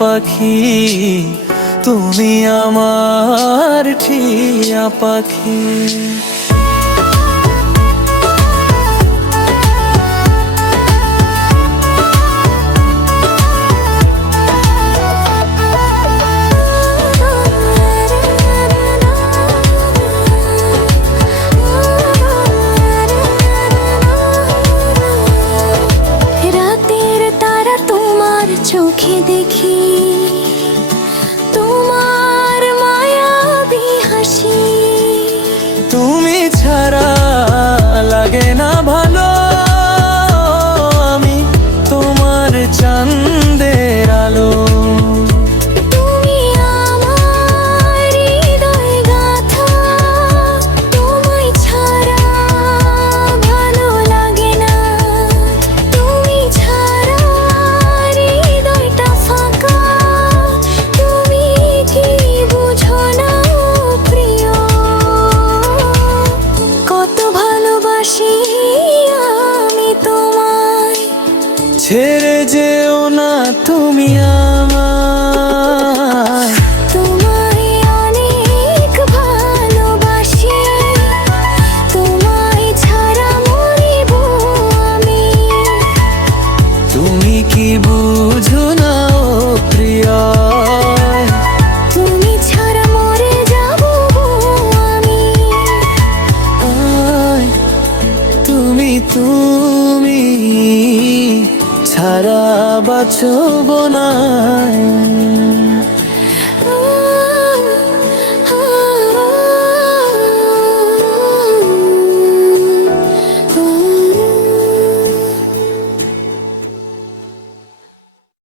পাখি, তুমি আমার টিয়া পাখি। চোখে দেখি তোমার মায়াবী হাসি, তুমি ছাড়া লাগে না ভালো, আমি তোমার চাঁদের আলো। তুমি আমার হৃদয় গাথা, তোমায় ছাড়া ভালো লাগে না, তুমি ছাড়া ছেড়ে যেও না তুমি আমায়, তোমায় অনেক ভালোবাসি, তোমায় ছাড়া মরিব আমি। তুমি কি বুঝো না ও প্রিয়া, তুমি ছাড়া মরে যাব আমি। তুমি ছাড়া বাঁচব না।